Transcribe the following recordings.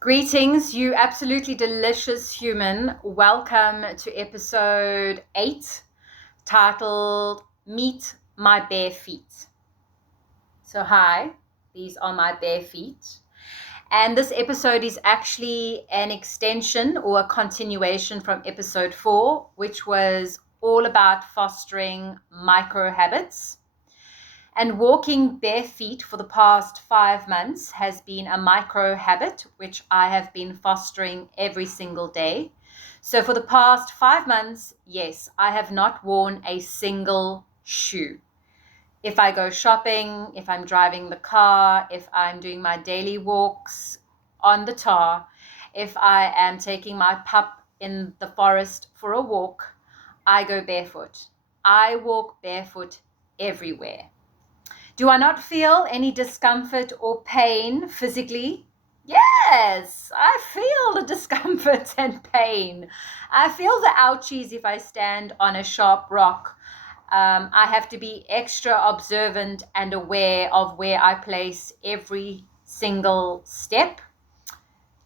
Greetings, you absolutely delicious human. Welcome to episode 8, titled Meet My Bare Feet. So, hi, these are my bare feet. And this episode is actually an extension or a continuation from episode 4, which was all about fostering micro habits. And walking bare feet for the past 5 months has been a micro habit, which I have been fostering every single day. So for the past 5 months, yes, I have not worn a single shoe. If I go shopping, if I'm driving the car, if I'm doing my daily walks on the tar, if I am taking my pup in the forest for a walk, I go barefoot. I walk barefoot everywhere. Do I not feel any discomfort or pain physically? Yes, I feel the discomfort and pain. I feel the ouchies if I stand on a sharp rock. I have to be extra observant and aware of where I place every single step.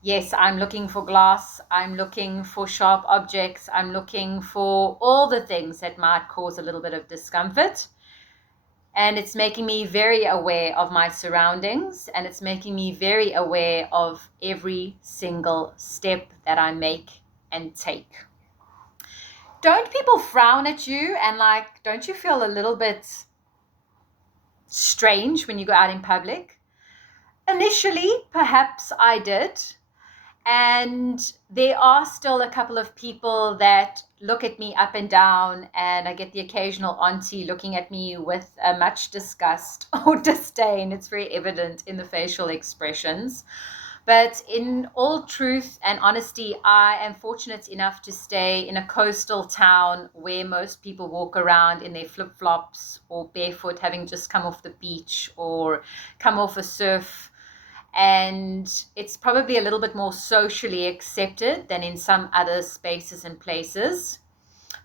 Yes, I'm looking for glass. I'm looking for sharp objects. I'm looking for all the things that might cause a little bit of discomfort. And it's making me very aware of my surroundings, and it's making me very aware of every single step that I make and take. Don't people frown at you and don't you feel a little bit strange when you go out in public? Initially, perhaps I did. And there are still a couple of people that look at me up and down, and I get the occasional auntie looking at me with much disgust or disdain. It's very evident in the facial expressions. But in all truth and honesty, I am fortunate enough to stay in a coastal town where most people walk around in their flip-flops or barefoot, having just come off the beach or come off a surf. And it's probably a little bit more socially accepted than in some other spaces and places.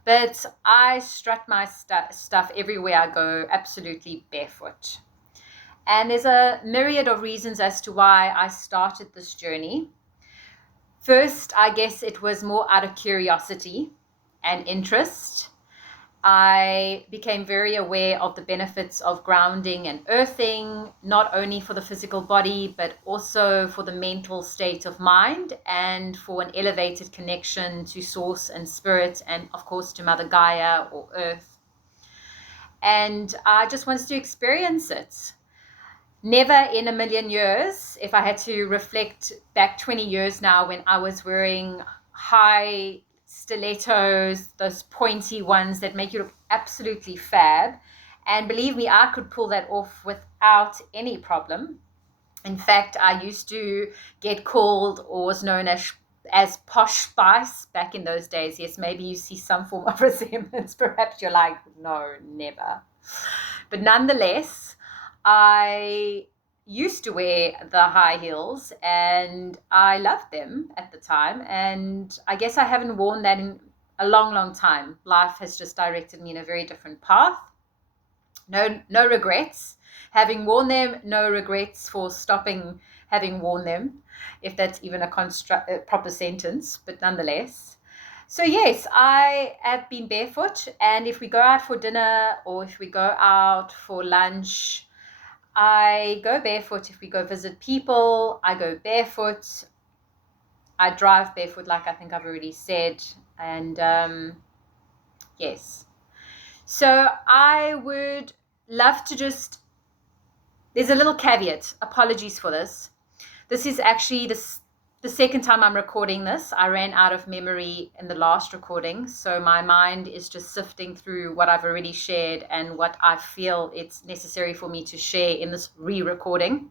But I strut my stuff everywhere I go, absolutely barefoot. And there's a myriad of reasons as to why I started this journey. First, I guess it was more out of curiosity and interest. I became very aware of the benefits of grounding and earthing, not only for the physical body, but also for the mental state of mind and for an elevated connection to source and spirit, and of course to Mother Gaia or Earth. And I just wanted to experience it. Never in a million years, if I had to reflect back 20 years now when I was wearing high stilettos, those pointy ones that make you look absolutely fab. And believe me, I could pull that off without any problem. In fact, I used to get called or was known as posh spice back in those days. Yes, maybe you see some form of resemblance. Perhaps you're like, no, never. But nonetheless, I used to wear the high heels and I loved them at the time. And I guess I haven't worn that in a long, long time. Life has just directed me in a very different path. No regrets. Having worn them, no regrets for stopping having worn them, if that's even a proper sentence, but nonetheless. So yes, I have been barefoot, and if we go out for dinner or if we go out for lunch, I go barefoot. If we go visit people, I go barefoot. I drive barefoot, like I think I've already said. And yes. So I would love to there's a little caveat. Apologies for this. This is actually the second time I'm recording this. I ran out of memory in the last recording, so my mind is just sifting through what I've already shared and what I feel it's necessary for me to share in this re-recording.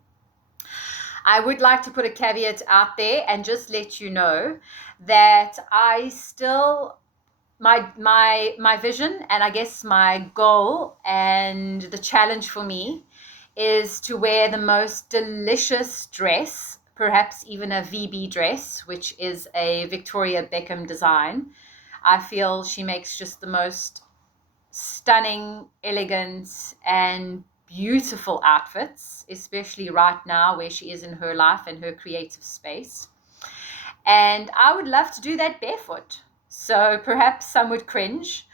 I would like to put a caveat out there and just let you know that I still, my vision and I guess my goal and the challenge for me is to wear the most delicious dress, perhaps even a VB dress, which is a Victoria Beckham design. I feel she makes just the most stunning, elegant, and beautiful outfits, especially right now where she is in her life and her creative space. And I would love to do that barefoot. So perhaps some would cringe,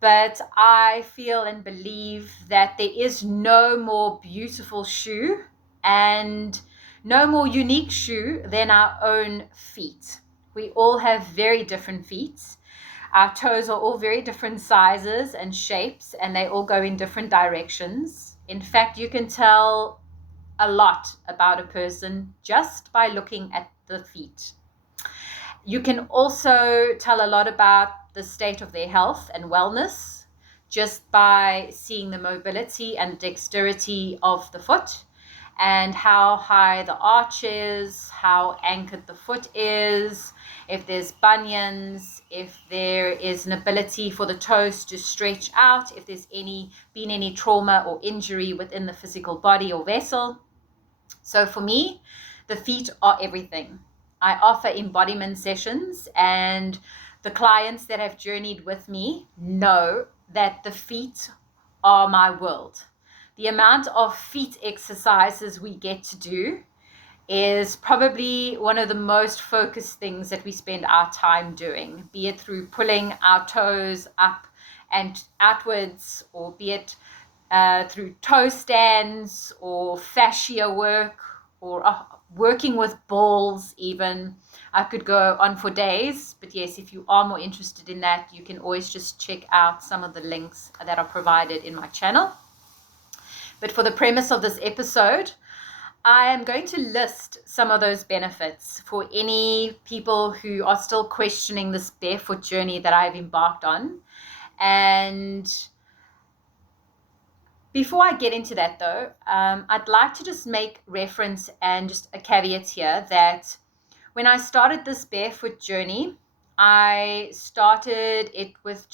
but I feel and believe that there is no more beautiful shoe and no more unique shoe than our own feet. We all have very different feet. Our toes are all very different sizes and shapes, and they all go in different directions. In fact, you can tell a lot about a person just by looking at the feet. You can also tell a lot about the state of their health and wellness just by seeing the mobility and dexterity of the foot and how high the arch is, how anchored the foot is, if there's bunions, if there is an ability for the toes to stretch out, if there's been any trauma or injury within the physical body or vessel. So for me, the feet are everything. I offer embodiment sessions, and the clients that have journeyed with me know that the feet are my world. The amount of feet exercises we get to do is probably one of the most focused things that we spend our time doing, be it through pulling our toes up and outwards, or be it through toe stands or fascia work, or working with balls even. I could go on for days, but yes, if you are more interested in that, you can always just check out some of the links that are provided in my channel. But for the premise of this episode, I am going to list some of those benefits for any people who are still questioning this barefoot journey that I've embarked on. And before I get into that, though, I'd like to just make reference and just a caveat here that when I started this barefoot journey, I started it with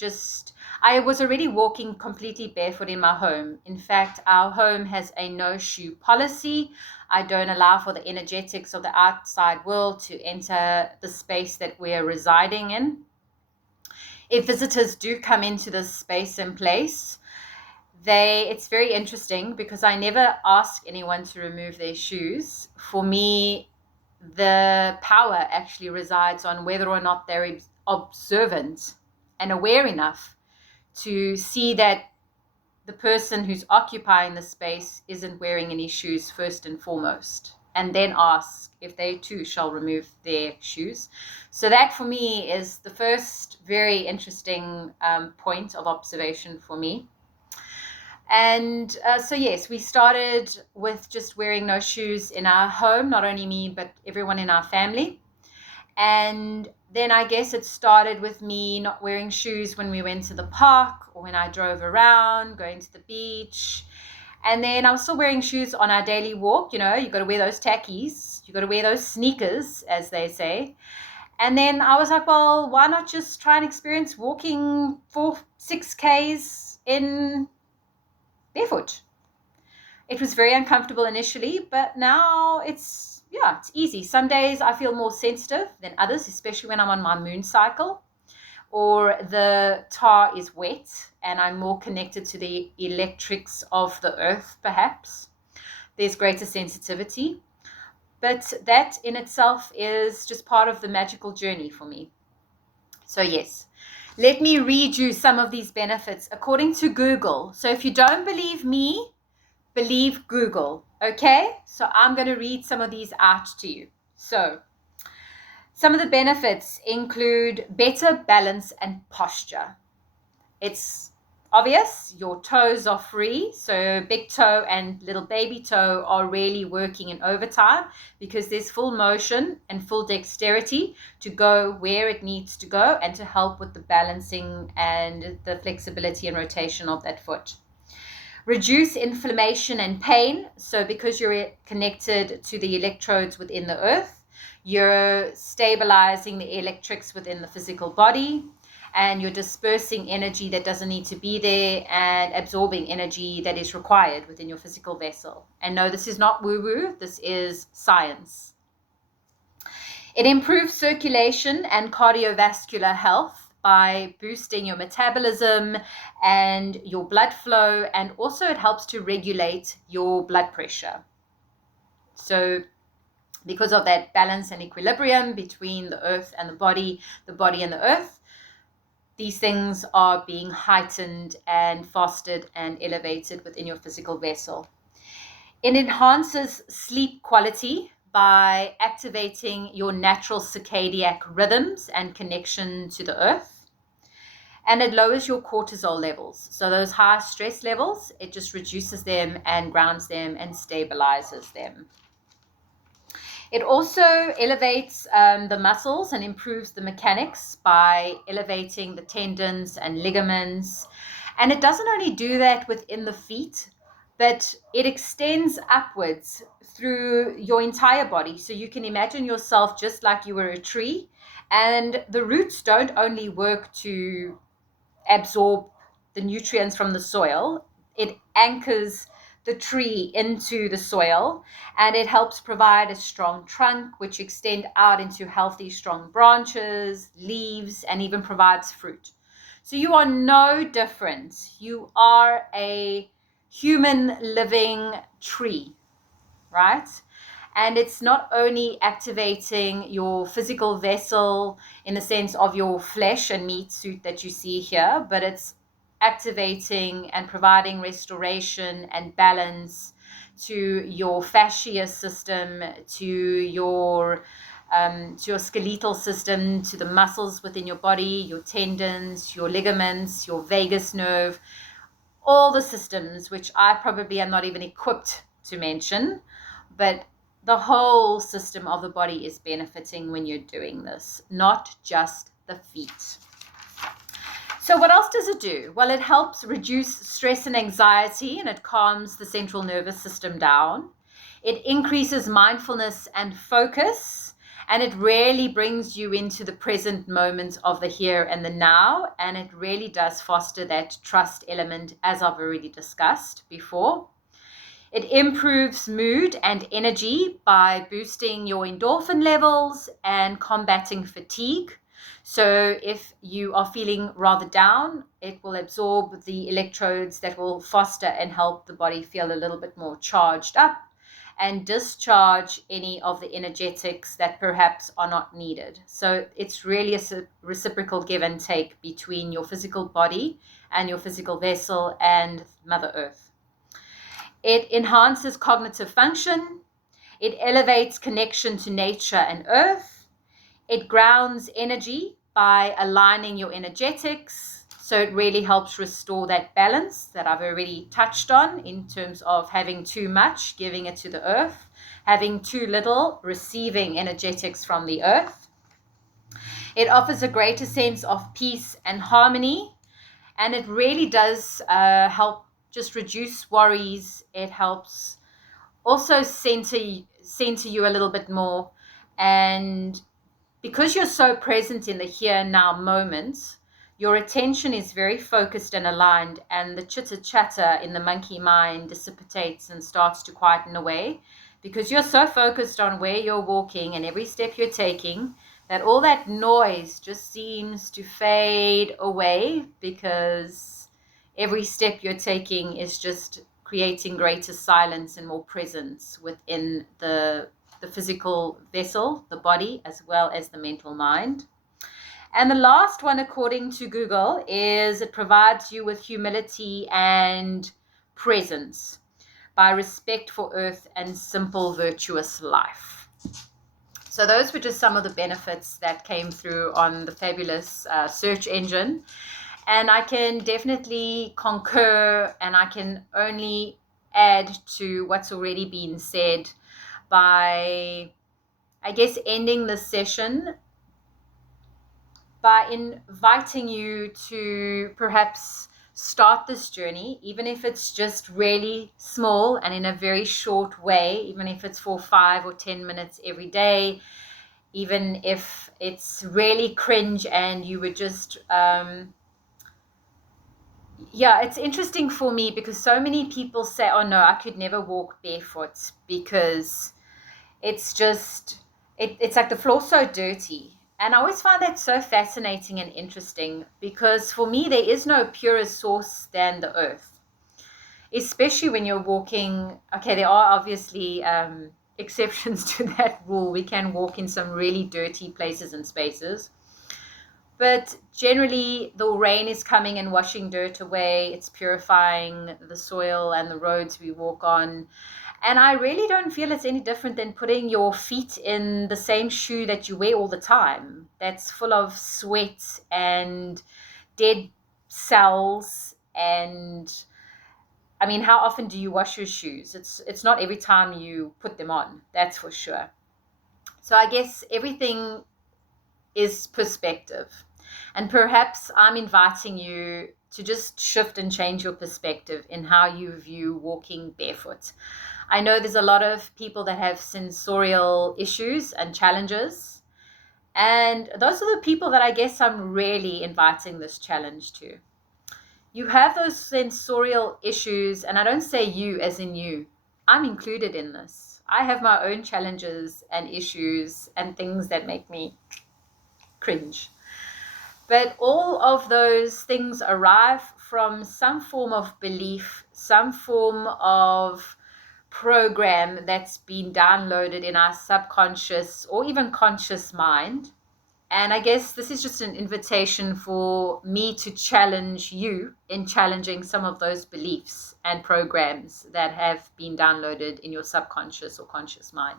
I was already walking completely barefoot in my home. In fact, our home has a no shoe policy. I don't allow for the energetics of the outside world to enter the space that we're residing in. If visitors do come into this space and place, it's very interesting because I never ask anyone to remove their shoes. For me, the power actually resides on whether or not they're observant and aware enough to see that the person who's occupying the space isn't wearing any shoes first and foremost, and then ask if they too shall remove their shoes. So that for me is the first very interesting point of observation for me. And so yes, we started with just wearing no shoes in our home, not only me, but everyone in our family. And then I guess it started with me not wearing shoes when we went to the park or when I drove around, going to the beach. And then I was still wearing shoes on our daily walk. You know, you got to wear those tackies. You got to wear those sneakers, as they say. And then I was like, well, why not just try and experience walking for 6Ks in barefoot? It was very uncomfortable initially, but now it's easy. Some days I feel more sensitive than others, especially when I'm on my moon cycle or the tar is wet and I'm more connected to the electrics of the earth, perhaps. There's greater sensitivity. But that in itself is just part of the magical journey for me. So yes, let me read you some of these benefits according to Google. So if you don't believe me, believe Google, okay? So I'm going to read some of these out to you. So some of the benefits include better balance and posture. It's obvious, your toes are free, so big toe and little baby toe are really working in overtime because there's full motion and full dexterity to go where it needs to go and to help with the balancing and the flexibility and rotation of that foot. Reduce inflammation and pain, so because you're connected to the electrodes within the earth, you're stabilizing the electrics within the physical body, and you're dispersing energy that doesn't need to be there and absorbing energy that is required within your physical vessel. And no, this is not woo-woo, this is science. It improves circulation and cardiovascular health by boosting your metabolism and your blood flow, and also it helps to regulate your blood pressure. So because of that balance and equilibrium between the earth and the body and the earth. These things are being heightened and fostered and elevated within your physical vessel. It enhances sleep quality by activating your natural circadian rhythms and connection to the earth. And it lowers your cortisol levels. So those high stress levels, it just reduces them and grounds them and stabilizes them. It also elevates the muscles and improves the mechanics by elevating the tendons and ligaments. And it doesn't only do that within the feet, but it extends upwards through your entire body. So you can imagine yourself just like you were a tree, and the roots don't only work to absorb the nutrients from the soil, it anchors the tree into the soil, and it helps provide a strong trunk which extend out into healthy strong branches, leaves, and even provides fruit. So you are no different. You are a human living tree, right? And it's not only activating your physical vessel in the sense of your flesh and meat suit that you see here, but it's activating and providing restoration and balance to your fascia system, to your skeletal system, to the muscles within your body, your tendons, your ligaments, your vagus nerve, all the systems, which I probably am not even equipped to mention, but the whole system of the body is benefiting when you're doing this, not just the feet. So what else does it do? Well, it helps reduce stress and anxiety, and it calms the central nervous system down. It increases mindfulness and focus, and it really brings you into the present moment of the here and the now, and it really does foster that trust element, as I've already discussed before. It improves mood and energy by boosting your endorphin levels and combating fatigue. So if you are feeling rather down, it will absorb the electrodes that will foster and help the body feel a little bit more charged up and discharge any of the energetics that perhaps are not needed. So it's really a reciprocal give and take between your physical body and your physical vessel and Mother Earth. It enhances cognitive function. It elevates connection to nature and earth. It grounds energy by aligning your energetics. So it really helps restore that balance that I've already touched on in terms of having too much, giving it to the earth, having too little, receiving energetics from the earth. It offers a greater sense of peace and harmony, and it really does help just reduce worries. It helps also center you a little bit more. And because you're so present in the here and now moment, your attention is very focused and aligned, and the chitter chatter in the monkey mind dissipates and starts to quieten away because you're so focused on where you're walking and every step you're taking that all that noise just seems to fade away, because every step you're taking is just creating greater silence and more presence within the physical vessel, the body, as well as the mental mind. And the last one, according to Google, is it provides you with humility and presence by respect for earth and simple virtuous life. So those were just some of the benefits that came through on the fabulous search engine. And I can definitely concur, and I can only add to what's already been said by, I guess, ending this session by inviting you to perhaps start this journey, even if it's just really small and in a very short way, even if it's for 5 or 10 minutes every day, even if it's really cringe and you would just, it's interesting for me because so many people say, oh no, I could never walk barefoot because it's just, it's like the floor's so dirty. And I always find that so fascinating and interesting because for me, there is no purer source than the earth, especially when you're walking. Okay, there are obviously exceptions to that rule. We can walk in some really dirty places and spaces. But generally, the rain is coming and washing dirt away. It's purifying the soil and the roads we walk on. And I really don't feel it's any different than putting your feet in the same shoe that you wear all the time, that's full of sweat and dead cells. And I mean, how often do you wash your shoes? It's not every time you put them on, that's for sure. So I guess everything is perspective. And perhaps I'm inviting you to just shift and change your perspective in how you view walking barefoot. I know there's a lot of people that have sensorial issues and challenges. And those are the people that I guess I'm really inviting this challenge to. You have those sensorial issues, and I don't say you as in you. I'm included in this. I have my own challenges and issues and things that make me cringe. But all of those things arrive from some form of belief, some form of program that's been downloaded in our subconscious or even conscious mind. And I guess this is just an invitation for me to challenge you in challenging some of those beliefs and programs that have been downloaded in your subconscious or conscious mind.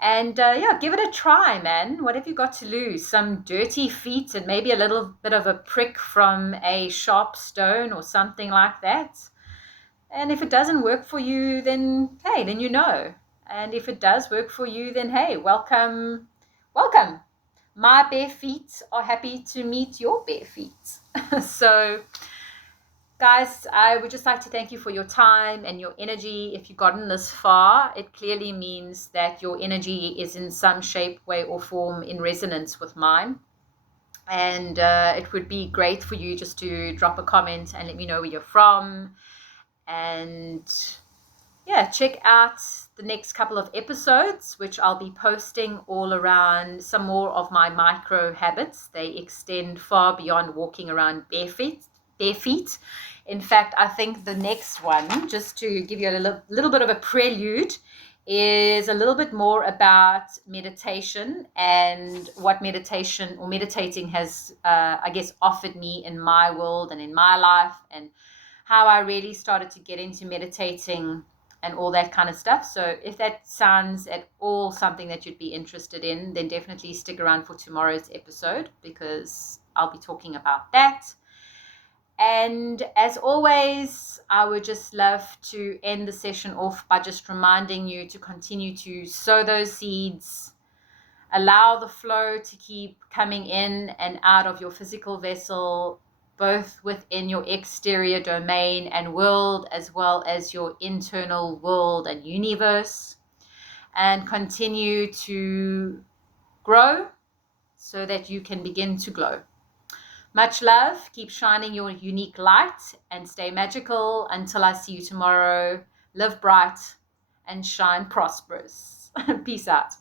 And yeah, give it a try, man. What have you got to lose? Some dirty feet and maybe a little bit of a prick from a sharp stone or something like that. And if it doesn't work for you, then hey, then you know. And if it does work for you, then hey, welcome, welcome. My bare feet are happy to meet your bare feet. So, guys, I would just like to thank you for your time and your energy. If you've gotten this far, it clearly means that your energy is in some shape, way, or form in resonance with mine. And it would be great for you just to drop a comment and let me know where you're from. And yeah, check out the next couple of episodes, which I'll be posting all around some more of my micro habits. They extend far beyond walking around barefoot. In fact, I think the next one, just to give you a little bit of a prelude, is a little bit more about meditation and what meditation or meditating has, I guess, offered me in my world and in my life, and how I really started to get into meditating and all that kind of stuff. So if that sounds at all something that you'd be interested in, then definitely stick around for tomorrow's episode, because I'll be talking about that. And as always, I would just love to end the session off by just reminding you to continue to sow those seeds, allow the flow to keep coming in and out of your physical vessel, both within your exterior domain and world, as well as your internal world and universe, and continue to grow so that you can begin to glow. Much love. Keep shining your unique light and stay magical. Until I see you tomorrow, live bright and shine prosperous. Peace out.